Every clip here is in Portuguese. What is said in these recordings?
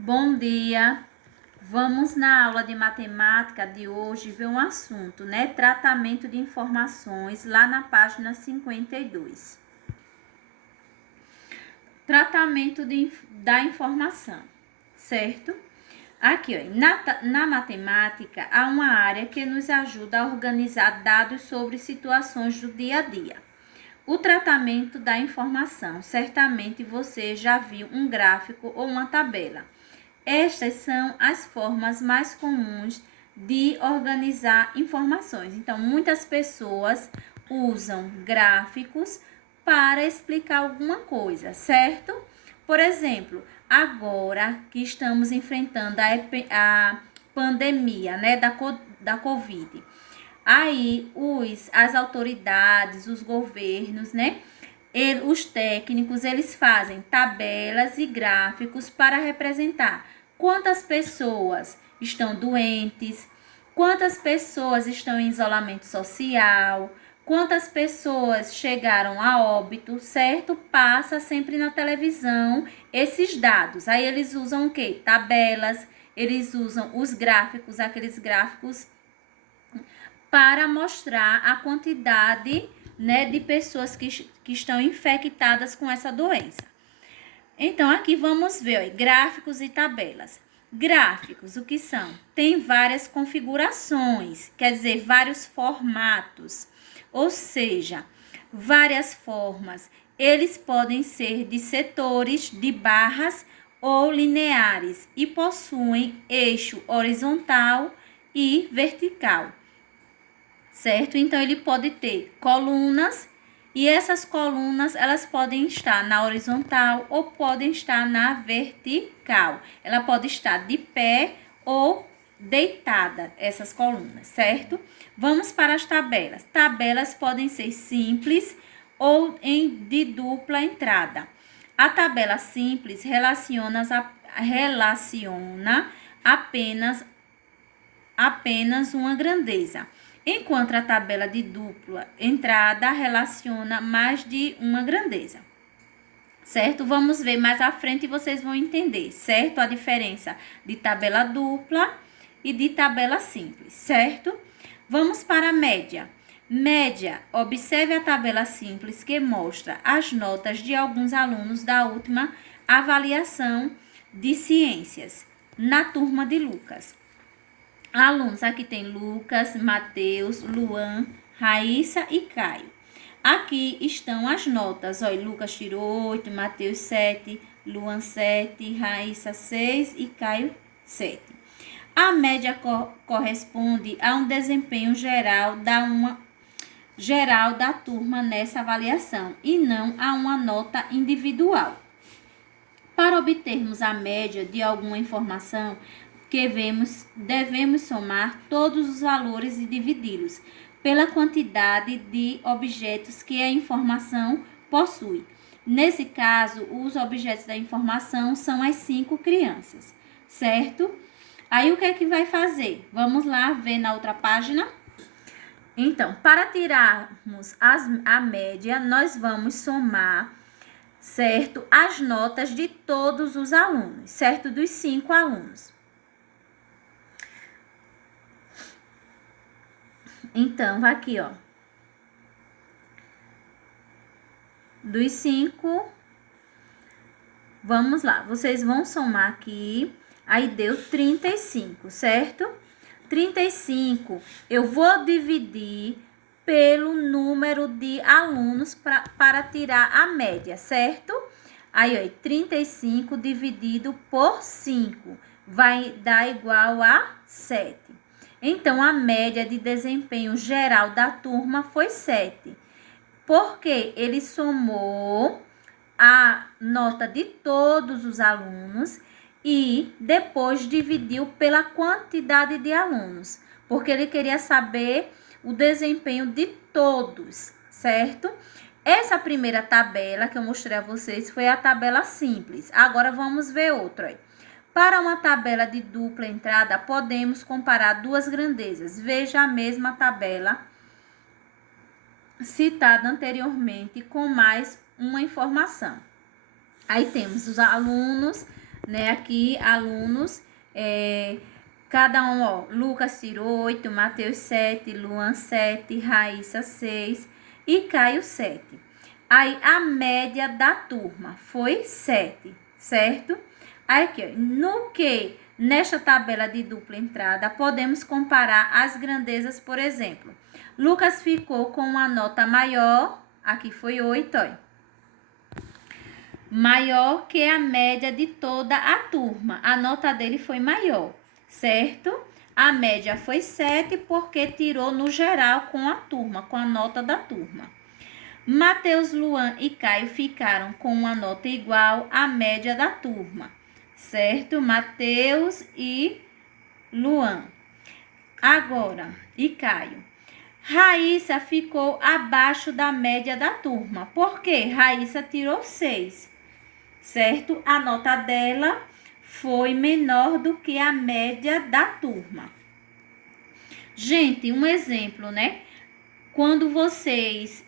Bom dia! Vamos na aula de matemática de hoje ver um assunto, né? Tratamento de informações, lá na página 52. Tratamento da informação, certo? Aqui, ó, na matemática, há uma área que nos ajuda a organizar dados sobre situações do dia a dia. O tratamento da informação. Certamente você já viu um gráfico ou uma tabela. Estas são as formas mais comuns de organizar informações. Então, muitas pessoas usam gráficos para explicar alguma coisa, certo? Por exemplo, agora que estamos enfrentando a pandemia, né, da Covid, aí as autoridades, os governos, né, os técnicos, eles fazem tabelas e gráficos para representar quantas pessoas estão doentes, quantas pessoas estão em isolamento social, quantas pessoas chegaram a óbito, certo? Passa sempre na televisão esses dados. Aí eles usam o quê? Tabelas, eles usam os gráficos, aqueles gráficos para mostrar a quantidade, né, de pessoas que estão infectadas com essa doença. Então, aqui vamos ver, ó, gráficos e tabelas. Gráficos, o que são? Tem várias configurações, quer dizer, vários formatos, ou seja, várias formas. Eles podem ser de setores, de barras ou lineares e possuem eixo horizontal e vertical, certo? Então, ele pode ter colunas. E essas colunas, elas podem estar na horizontal ou podem estar na vertical. Ela pode estar de pé ou deitada, essas colunas, certo? Vamos para as tabelas. Tabelas podem ser simples ou de dupla entrada. A tabela simples relaciona apenas uma grandeza, enquanto a tabela de dupla entrada relaciona mais de uma grandeza, certo? Vamos ver mais à frente e vocês vão entender, certo? A diferença de tabela dupla e de tabela simples, certo? Vamos para a média. Média, observe a tabela simples que mostra as notas de alguns alunos da última avaliação de ciências na turma de Lucas. Alunos, aqui tem Lucas, Matheus, Luan, Raíssa e Caio. Aqui estão as notas. Olha, Lucas tirou 8, Matheus 7, Luan 7, Raíssa 6 e Caio 7. A média corresponde a um desempenho geral da turma nessa avaliação e não a uma nota individual. Para obtermos a média de alguma informação, devemos somar todos os valores e dividi-los pela quantidade de objetos que a informação possui. Nesse caso, os objetos da informação são as 5 crianças, certo? Aí, o que é que vai fazer? Vamos lá ver na outra página. Então, para tirarmos a média, nós vamos somar, certo, as notas de todos os alunos, certo? Dos 5 alunos. Então, vai aqui, ó. Dos 5, vamos lá. Vocês vão somar aqui, aí deu 35, certo? 35, eu vou dividir pelo número de alunos para tirar a média, certo? Aí, ó, 35 dividido por 5 vai dar igual a 7. Então, a média de desempenho geral da turma foi 7, porque ele somou a nota de todos os alunos e depois dividiu pela quantidade de alunos, porque ele queria saber o desempenho de todos, certo? Essa primeira tabela que eu mostrei a vocês foi a tabela simples. Agora vamos ver outra. Para uma tabela de dupla entrada, podemos comparar duas grandezas. Veja a mesma tabela citada anteriormente com mais uma informação. Aí temos os alunos né? Aqui, alunos, cada um, ó, Lucas tirou 8, Mateus 7, Luan 7, Raíssa 6 e Caio 7. Aí, a média da turma foi 7, certo? Aí, aqui, ó, no que, nesta tabela de dupla entrada, podemos comparar as grandezas, por exemplo. Lucas ficou com uma nota maior, aqui foi 8, ó. Maior que a média de toda a turma. A nota dele foi maior, certo? A média foi 7 porque tirou no geral com a turma, com a nota da turma. Mateus, Luan e Caio ficaram com uma nota igual à média da turma, certo? Mateus e Luan. Agora, e Caio. Raíssa ficou abaixo da média da turma. Por quê? Raíssa tirou 6, certo? A nota dela foi menor do que a média da turma. Gente, um exemplo, né? Quando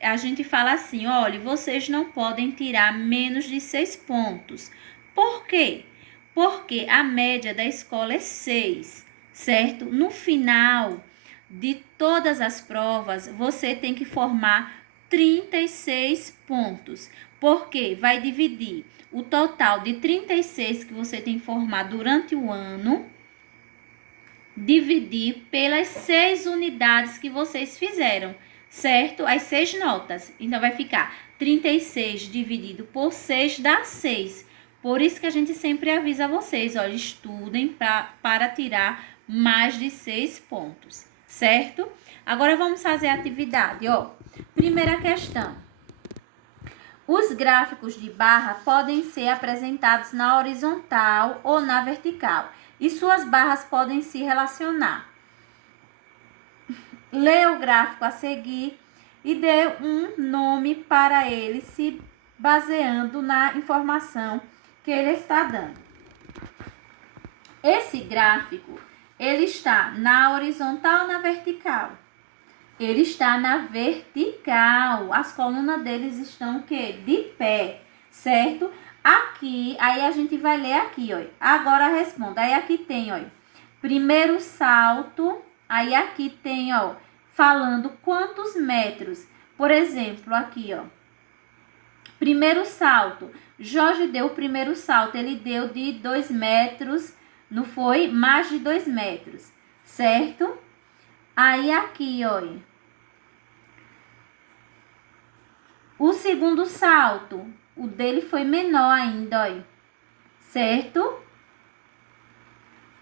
a gente fala assim, olha, vocês não podem tirar menos de 6 pontos. Por quê? Porque a média da escola é 6, certo? No final de todas as provas, você tem que formar 36 pontos, porque vai dividir o total de 36 que você tem que formar durante o ano, dividir pelas 6 unidades que vocês fizeram, certo? As 6 notas. Então, vai ficar 36 dividido por 6 dá 6. Por isso que a gente sempre avisa vocês, olha, estudem para tirar mais de 6 pontos, certo? Agora, vamos fazer a atividade, ó. Primeira questão. Os gráficos de barra podem ser apresentados na horizontal ou na vertical, e suas barras podem se relacionar. Lê o gráfico a seguir e dê um nome para ele, se baseando na informação que ele está dando. Esse gráfico, ele está na horizontal ou na vertical? Ele está na vertical. As colunas deles estão o quê? De pé, certo? Aqui, aí a gente vai ler aqui, ó. Agora responda. Aí aqui tem, ó, primeiro salto. Aí aqui tem, ó, falando quantos metros. Por exemplo, aqui, ó. Primeiro salto. Jorge deu o primeiro salto. Ele deu de 2 metros, não foi? Mais de 2 metros, certo? Aí aqui, ó. O segundo salto, o dele foi menor ainda, ó. Certo?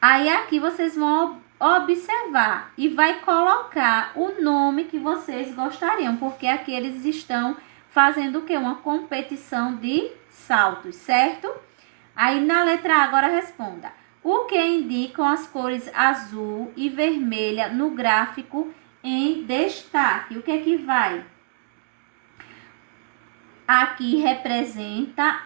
Aí aqui vocês vão observar e vai colocar o nome que vocês gostariam, porque aqui eles estão fazendo o quê? Uma competição de saltos, certo? Aí na letra A agora responda. O que indicam as cores azul e vermelha no gráfico em destaque? O que é que vai? Aqui representa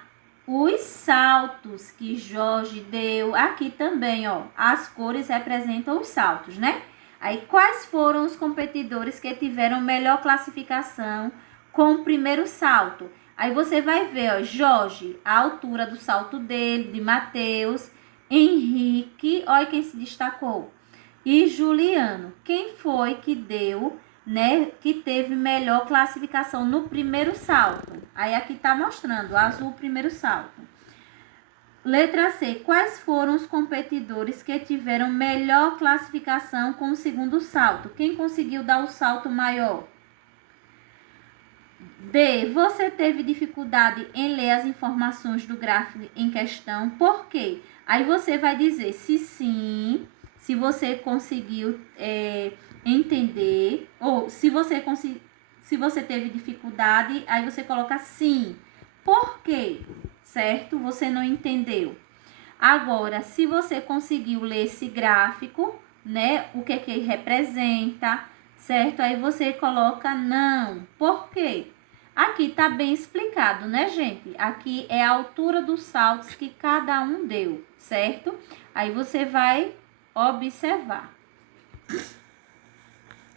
os saltos que Jorge deu. Aqui também, ó, as cores representam os saltos, né? Aí, quais foram os competidores que tiveram melhor classificação com o primeiro salto? Aí você vai ver, ó, Jorge, a altura do salto dele, de Mateus, Henrique, olha quem se destacou, e Juliano. Quem foi que deu, né, que teve melhor classificação no primeiro salto? Aí aqui tá mostrando, azul, o primeiro salto. Letra C. Quais foram os competidores que tiveram melhor classificação com o segundo salto? Quem conseguiu dar o salto maior? D. Você teve dificuldade em ler as informações do gráfico em questão. Por quê? Aí você vai dizer se sim, se você conseguiu entender, ou se você teve dificuldade, aí você coloca sim. Por quê? Certo? Você não entendeu. Agora, se você conseguiu ler esse gráfico, né? O que ele representa, certo? Aí você coloca não. Por quê? Aqui tá bem explicado, né, gente? Aqui é a altura dos saltos que cada um deu, certo? Aí você vai observar.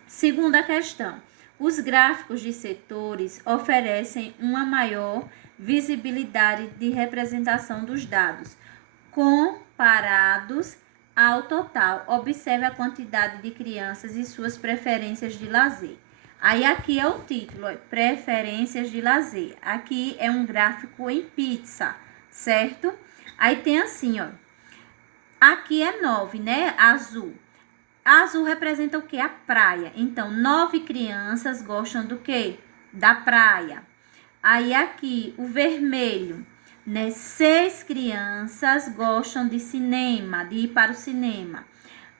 Segunda questão. Os gráficos de setores oferecem uma maior visibilidade de representação dos dados. comparados ao total. Observe a quantidade de crianças e suas preferências de lazer. Aí aqui é o título, ó, preferências de lazer. Aqui é um gráfico em pizza, certo? Aí tem assim, ó. Aqui é 9, né? Azul. Azul representa o quê? A praia. Então, 9 crianças gostam do quê? Da praia. Aí aqui, o vermelho, né? 6 crianças gostam de cinema, de ir para o cinema.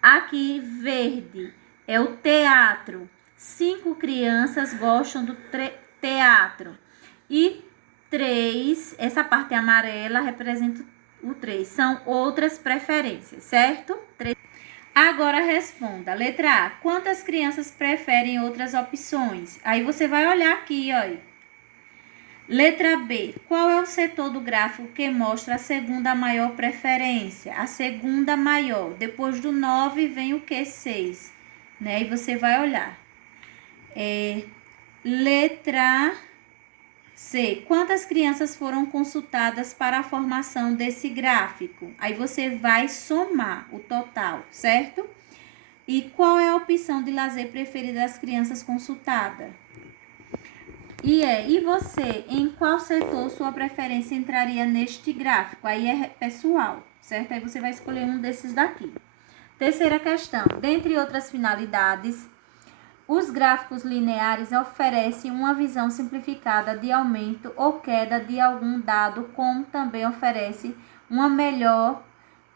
Aqui, verde, é o teatro. 5 crianças gostam do teatro. E 3, essa parte amarela representa o 3. São outras preferências, certo? 3. Agora responda. Letra A. Quantas crianças preferem outras opções? Aí você vai olhar aqui, ó. Letra B. Qual é o setor do gráfico que mostra a segunda maior preferência? A segunda maior. Depois do 9 vem o que? 6. Né? E você vai olhar. Letra C. Quantas crianças foram consultadas para a formação desse gráfico? Aí você vai somar o total, certo? E qual é a opção de lazer preferida das crianças consultadas? E você, em qual setor sua preferência entraria neste gráfico? Aí é pessoal, certo? Aí você vai escolher um desses daqui. Terceira questão. Dentre outras finalidades, os gráficos lineares oferecem uma visão simplificada de aumento ou queda de algum dado, como também oferece uma melhor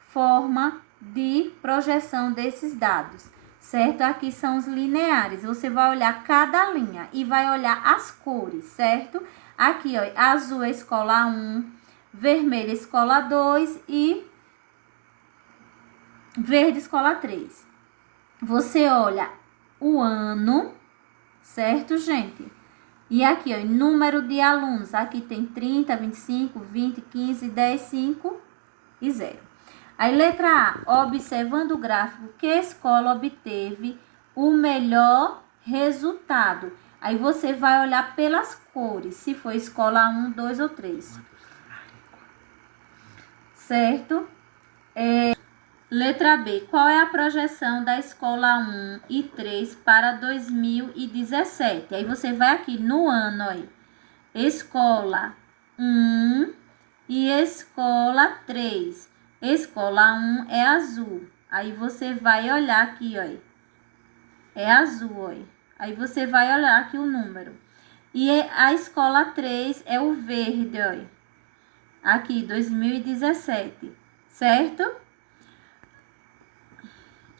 forma de projeção desses dados, certo? Aqui são os lineares. Você vai olhar cada linha e vai olhar as cores, certo? Aqui, ó, azul é escola 1, vermelho escola 2 e verde escola 3. Você olha o ano, certo, gente? E aqui, ó, número de alunos. Aqui tem 30, 25, 20, 15, 10, 5 e 0. Aí, letra A. Observando o gráfico, que escola obteve o melhor resultado? Aí, você vai olhar pelas cores, se foi escola 1, 2 ou 3. Certo? Letra B. Qual é a projeção da escola 1 e 3 para 2017? Aí você vai aqui no ano, ó. Escola 1 e escola 3. Escola 1 é azul. Aí você vai olhar aqui, ó. É azul, ó. Aí você vai olhar aqui o número. E a escola 3 é o verde, ó. Aqui, 2017. Certo?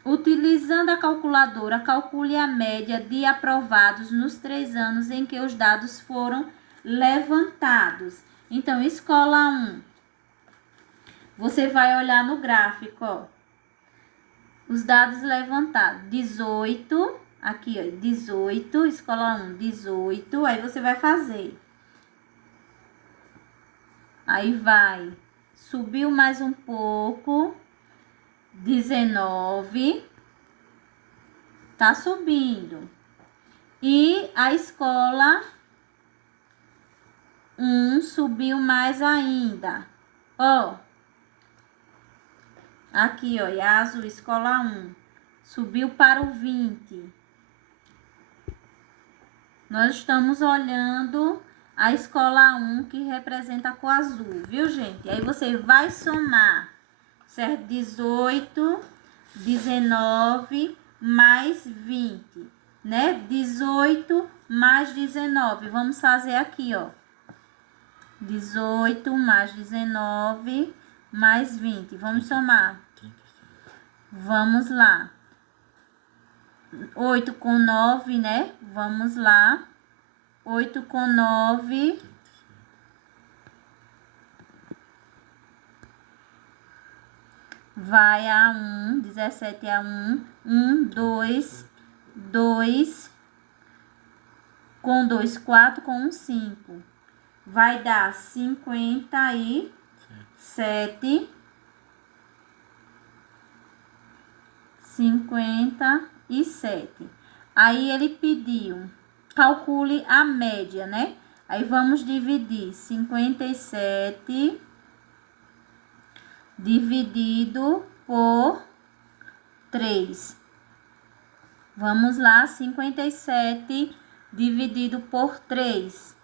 Utilizando a calculadora, calcule a média de aprovados nos 3 anos em que os dados foram levantados. Então, escola 1, você vai olhar no gráfico, ó, os dados levantados. 18, aqui, ó, 18, escola 1, 18, aí você vai fazer. Aí vai, subiu mais um pouco, 19, tá subindo. E a escola 1 subiu mais ainda. Ó, aqui, ó, é azul, escola 1, subiu para o 20. Nós estamos olhando a escola 1 que representa a cor azul, viu, gente? Aí você vai somar, certo? 18, 19 mais 20, né? 18 mais 19. Vamos fazer aqui, ó. 18 mais 19 mais 20. Vamos somar. Vamos lá. 8 com 9, né? Vamos lá. 8 com 9. Vai a 1. 17 a 1. 1, 2, 2. Com 2, 4. Com 1, 5. Vai dar 57. 57. Aí ele pediu, calcule a média, né? Aí vamos dividir 57 dividido por 3. Vamos lá, 57 dividido por 3.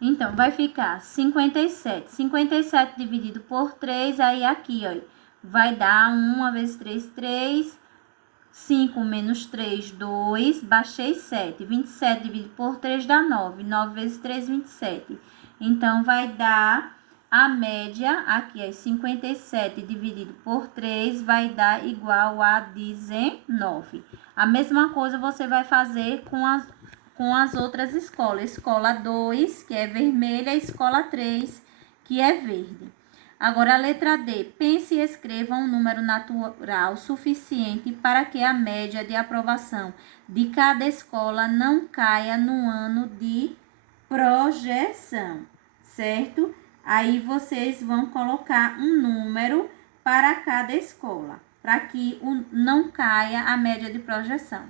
Então, vai ficar 57. 57 dividido por 3, aí aqui, ó, vai dar 1 vezes 3, 3. 5 menos 3, 2. Baixei 7. 27 dividido por 3 dá 9. 9 vezes 3, 27. Então, vai dar a média, aqui é 57 dividido por 3, vai dar igual a 19. A mesma coisa você vai fazer com as outras escolas. Escola 2, que é vermelha, escola 3, que é verde. Agora, a letra D. Pense e escreva um número natural suficiente para que a média de aprovação de cada escola não caia no ano de projeção, certo? Aí, vocês vão colocar um número para cada escola, para que não caia a média de projeção.